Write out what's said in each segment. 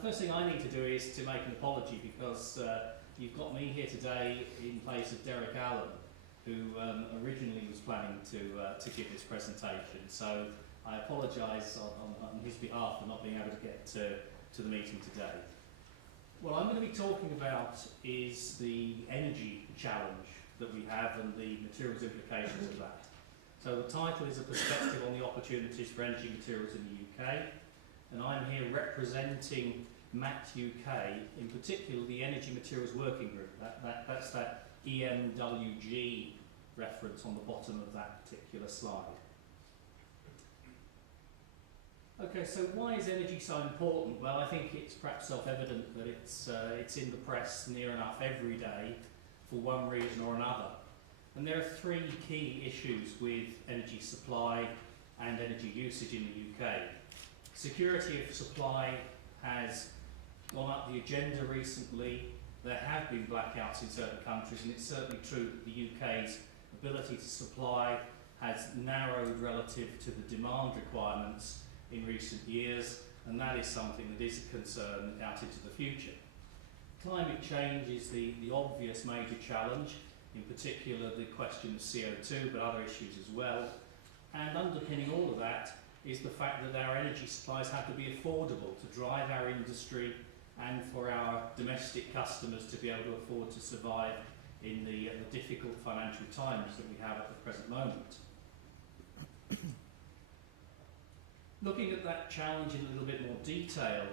the first thing I need to do is to make an apology because you've got me here today in place of Derek Allen, who originally was planning to give this presentation. So I apologise on his behalf for not being able to get to the meeting today. What I'm going to be talking about is the energy challenge that we have and the materials implications of that. So the title is A Perspective on the Opportunities for Energy Materials in the UK, and I'm here representing MAT UK, in particular the Energy Materials Working Group. That's that EMWG reference on the bottom of that particular slide. Okay, so why is energy so important? Well, I think it's perhaps self-evident that it's in the press near enough every day for one reason or another. And there are three key issues with energy supply and energy usage in the UK. Security of supply has gone up the agenda recently. There have been blackouts in certain countries, and it's certainly true that the UK's ability to supply has narrowed relative to the demand requirements in recent years, and that is something that is a concern out into the future. Climate change is the obvious major challenge, in particular the question of CO2, but other issues as well. And underpinning all of that is the fact that our energy supplies have to be affordable to drive our industry and for our domestic customers to be able to afford to survive in the difficult financial times that we have at the present moment. Looking at that challenge in a little bit more detail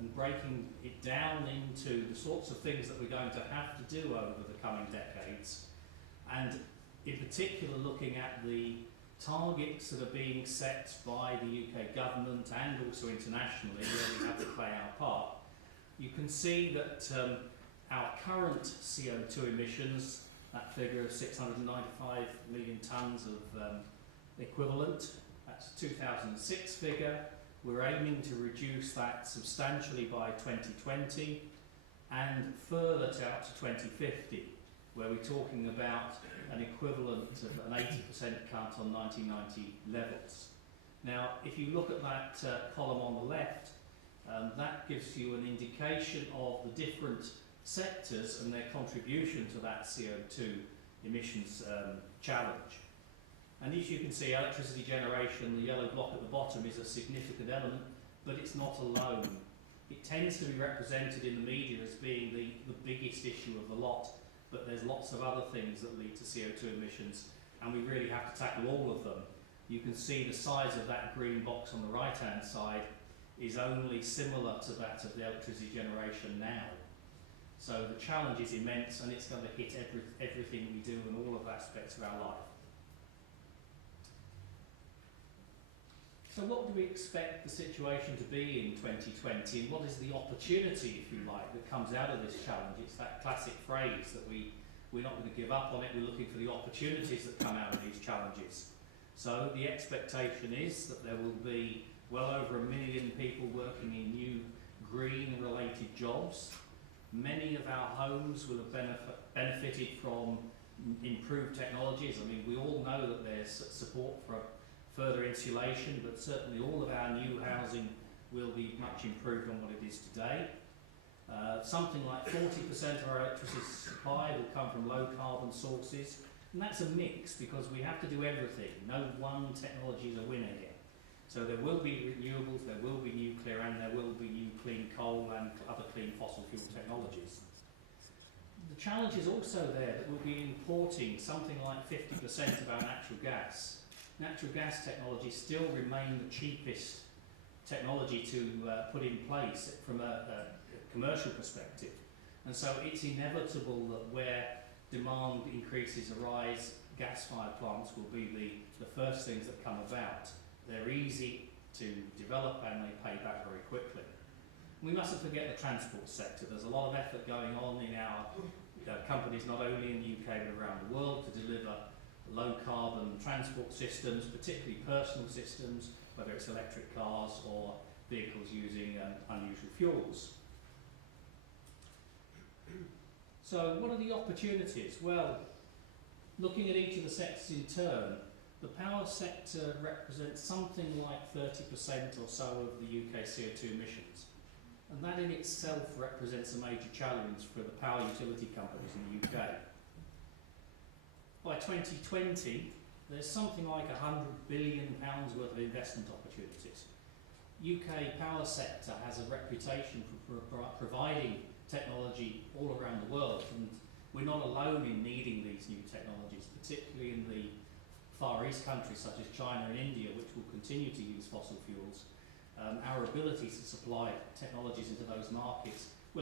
and breaking it down into the sorts of things that we're going to have to do over the coming decades, and in particular looking at the targets that are being set by the UK government and also internationally where we have to play our part, you can see that our current CO2 emissions, that figure of 695 million tonnes of equivalent, that's a 2006 figure. We're aiming to reduce that substantially by 2020 and further to out to 2050, where we're talking about an equivalent of an 80% cut on 1990 levels. Now, if you look at that column on the left, that gives you an indication of the different sectors and their contribution to that CO2 emissions challenge. And as you can see, electricity generation, the yellow block at the bottom, is a significant element, but it's not alone. It tends to be represented in the media as being the biggest issue of the lot, but there's lots of other things that lead to CO2 emissions, and we really have to tackle all of them. You can see the size of that green box on the right-hand side is only similar to that of the electricity generation now. So the challenge is immense, and it's going to hit everything we do in all of aspects of our life. So what do we expect the situation to be in 2020, and what is the opportunity, if you like, that comes out of this challenge? It's that classic phrase that we're not going to give up on it, we're looking for the opportunities that come out of these challenges. So the expectation is that there will be well over 1 million people working in new green-related jobs. Many of our homes will have benefited from improved technologies. I mean, we all know that there's support for further insulation, but certainly all of our new housing will be much improved on what it is today. Something like 40% of our electricity supply will come from low carbon sources, and that's a mix because we have to do everything. No one technology is a winner here. So there will be renewables, there will be nuclear, and there will be new clean coal and other clean fossil fuel technologies. The challenge is also there that we'll be importing something like 50% of our natural gas. Natural gas technologies still remain the cheapest technology to put in place from a commercial perspective. And so it's inevitable that where demand increases arise, gas-fired plants will be the first things that come about. They're easy to develop and they pay back very quickly. We mustn't forget the transport sector. There's a lot of effort going on in our companies, not only in the UK but around the world, to deliver low carbon transport systems, particularly personal systems, whether it's electric cars or vehicles using unusual fuels. So what are the opportunities? Well, looking at each of the sectors in turn, the power sector represents something like 30% or so of the UK CO2 emissions. And that in itself represents a major challenge for the power utility companies in the UK. By 2020, there's something like £100 billion worth of investment opportunities. UK power sector has a reputation for providing technology all around the world, and we're not alone in needing these new technologies, particularly in the Far East countries such as China and India, which will continue to use fossil fuels. Our ability to supply technologies into those markets